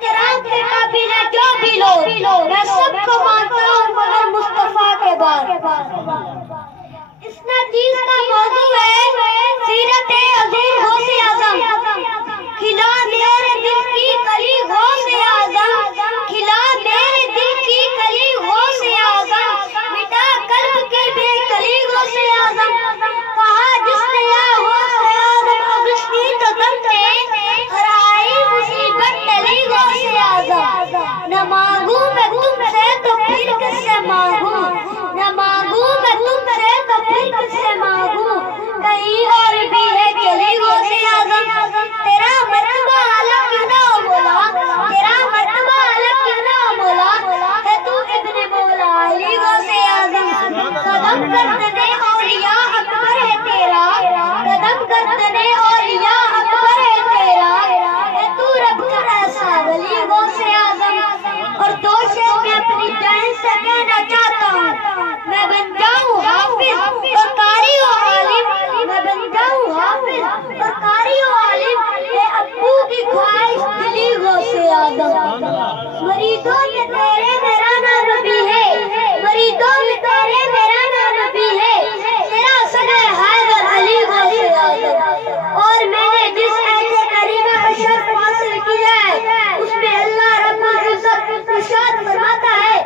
احترام کے قابل ہے جو بھی لوگ، میں سب کو مانتا ہوں مگر مصطفیٰ کے بعد۔ اس نتیج کا موضوع ہے سیرت حضور غوث اعظم۔ کھلا میرے دل کی کلی غوث اعظم، کھلا میرے دل کی کلی غوث اعظم، مٹا قلب کی بے کلی غوث اعظم۔ کہا جس نے یا غوث اعظم ابشنی تو دم نے، ہر آئی مصیبت ٹلی غوث اعظم۔ نہ مانگوں میں تم سے تو پھر کس سے مانگوں، نہ مانگوں میں تم سے تو پھر کس سے مانگوں، کہیں اور بھی ہے چلی غوث اعظم۔ تیرا مرتبہ الگ کیوں نہ ہو مولا، تیرا مرتبہ الگ کیوں نہ ہو مولا، ہے تو ابن مولا علی غوث اعظم۔ قدم گردنے اولیاء اکبر ہے تیرا، قدم گردنے اولیاء اکبر ہے تیرا، ہے تو رب کا ایسا ولی غوث اعظم۔ اور دو شعر میں اپنی جان سے کہنا چاہتا ہوں، میں بن جاؤں حافظ اور قاری و عالم، میں بن جاؤں حافظ اور قاری و عالم، اے ابو کی خواہش دلی غوث اعظم۔ مریدوں میں تیرے میرا نام بھی ہے، مریدوں میں تیرے میرا نام بھی ہے، تیرا سنا حیدر علی غوث اعظم۔ اور میں نے جس ایسے کریمہ کا شرف حاصل کیا ہے، اس میں اللہ رب العزت ارشاد فرماتا ہے،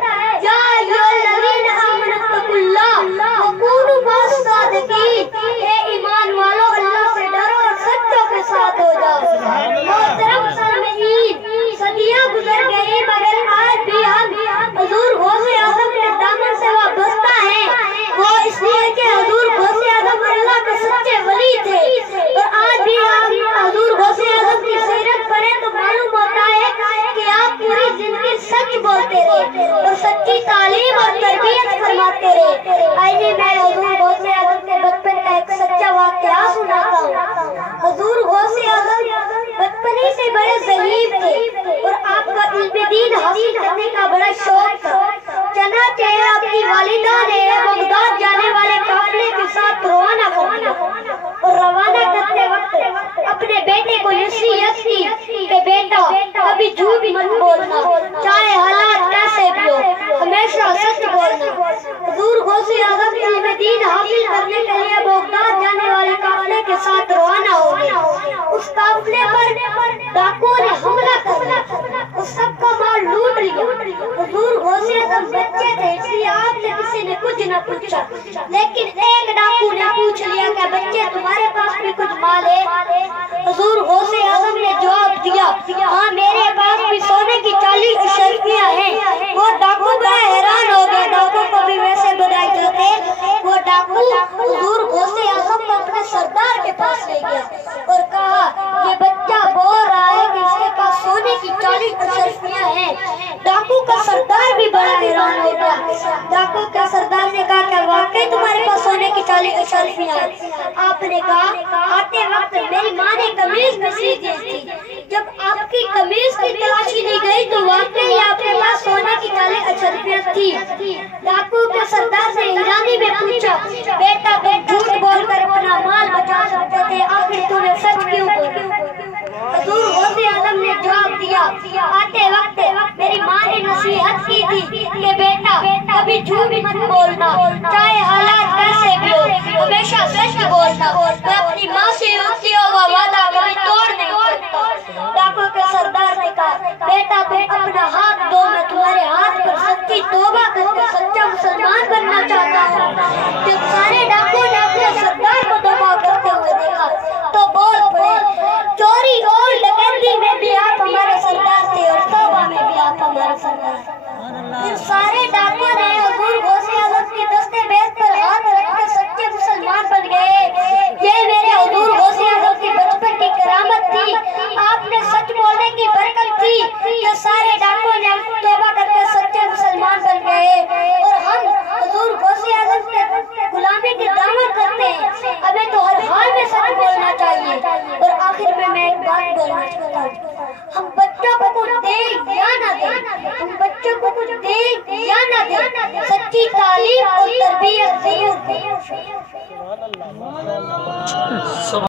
یا ایھا الذین آمنوا اتقوا اللہ وکونوا مع الصادقین، اے ایمان والو اللہ سے ڈرو اور سچوں کے ساتھ ہو جاؤ۔ محترم سامعین، صدیاں گزر گئی مگر آج بھی ہم حضور غوث اعظم کے دامن سے وابستہ ہیں۔ وہ اس لیے کہ حضور غوث اعظم اللہ کے سچے ولی تھے، اور آج بھی ہم حضور غوث اعظم کی سیرت پڑھیں تو معلوم ہوتا ہے کہ آپ پوری زندگی سچ بولتے رہے اور سچی تعلیم اور تربیت فرماتے رہے۔ آئیے میں حضور غوث اعظم کے بچپن کا ایک سچا واقعہ سناتا ہوں۔ حضور غوث اعظم بچپنے سے بڑے ذہین تھے اور آپ کا علم دین حاصل کرنے کا بڑا شوق تھا، چنانچہ آپ کی والدہ نے بغداد جانے والے قافلے کے ساتھ روانہ کر دیا، اور روانہ کرتے وقت اپنے بیٹے کو نصیحت کی کہ بیٹا کبھی جھوٹ مت بولنا، چاہے حالات کیسے بھی ہو، ہمیشہ سچ بولنا۔ حضور غوث اعظم علم دین حاصل کرنے کے لیے بغداد جانے والے قافلے کے ساتھ روانہ ہو گئے۔ اس قافلے پر ڈاکوؤں نے حملہ کر دیا، اس سب کا مال لوٹ لیا۔ حضور غوث اعظم بچے تھے اس لیے آپ سے کسی نے کچھ نہ پوچھا، لیکن ایک ڈاکو نے پوچھ لیا کہ بچے تمہارے پاس بھی کچھ مال ہے؟ حضور غوث اعظم نے جواب دیا، ہاں میرے پاس بھی سونے کی 40 اشرفیاں ہیں۔ وہ ڈاکو بڑا حیران ہو گیا، ڈاکو کو بھی ویسے بنائے جاتے۔ وہ ڈاکو حضور غوث اعظم کو اپنے سردار کے پاس لے گیا اور کہا یہ بچہ بول رہا ہے کہ اس کے پاس سونے کی 40 اشرفیاں ہیں۔ ڈاکو کا سردار بھی بڑا حیران ہو گیا۔ ڈاکو کا سردار نے کہا کہ واقعی تمہارے پاس سونے کی 40 اشرفیاں ہیں؟ آپ نے کہا آتے وقت میری ماں نے قمیض میں سی دی تھی، جب آپ کی قمیض کی تلاشی لی گئی تو واقعی آپ کے پاس سونے کی 40 اشرفیاں تھی۔ ڈاکو کے سردار نے ایرانی میں پوچھا، بیٹا تم جھوٹ بول کر اپنا مال بچا سکتے تھے، آخر تم نے سچ کیوں بولا؟ حضور غوث اعظم نے جواب دیا، آتے وقت میری ماں نے نصیحت کی تھی کہ بیٹا کبھی جھوٹ مت بولنا، چاہے حالات کیسے بھی ہو، ہمیشہ سچ بولنا۔ میں اپنی ماں سے کیا ہوا وعدہ کبھی توڑ نہیں سکتا۔ ڈاکو کے سردار نے کہا بیٹا تم اپنا ہاتھ دو، میں تمہارے ہاتھ پر سچی توبہ کر کے سچا مسلمان بننا چاہتا ہوں۔ جب سارے ڈاکو نے اپنے سردار کو توبہ کرتے ہوئے دیکھا تو بول پڑے، چوری اور ڈکیتی میں بھی آپ ہمارے سردار تھے اور توبہ میں بھی آپ ہمارے سردار تھے۔ پھر سارے ڈاکو نے حضور غوث اعظم کی دستے بیت پر ہاتھ رکھ کے سچے مسلمان بن گئے۔ یہ میرے حضور غوث اعظم کی بچپن کی کرامت تھی، آپ نے سچ بولنے کی برکت تھی کہ سارے ڈاکو نے توبہ کر کے سچے مسلمان بن گئے، اور ہم حضور غوث اعظم کے غلامی کی دعوت کرتے ہیں۔ ہمیں تو ہر حال میں سچ بولنا چاہیے۔ اور آخر میں ایک بات بولنا چاہتا ہوں، ہم بچوں کو کچھ دیں یا نہ دیں، ہم بچوں کو کچھ دیں یا نہ دیں، سچی تعلیم اور تربیت ضرور دیں۔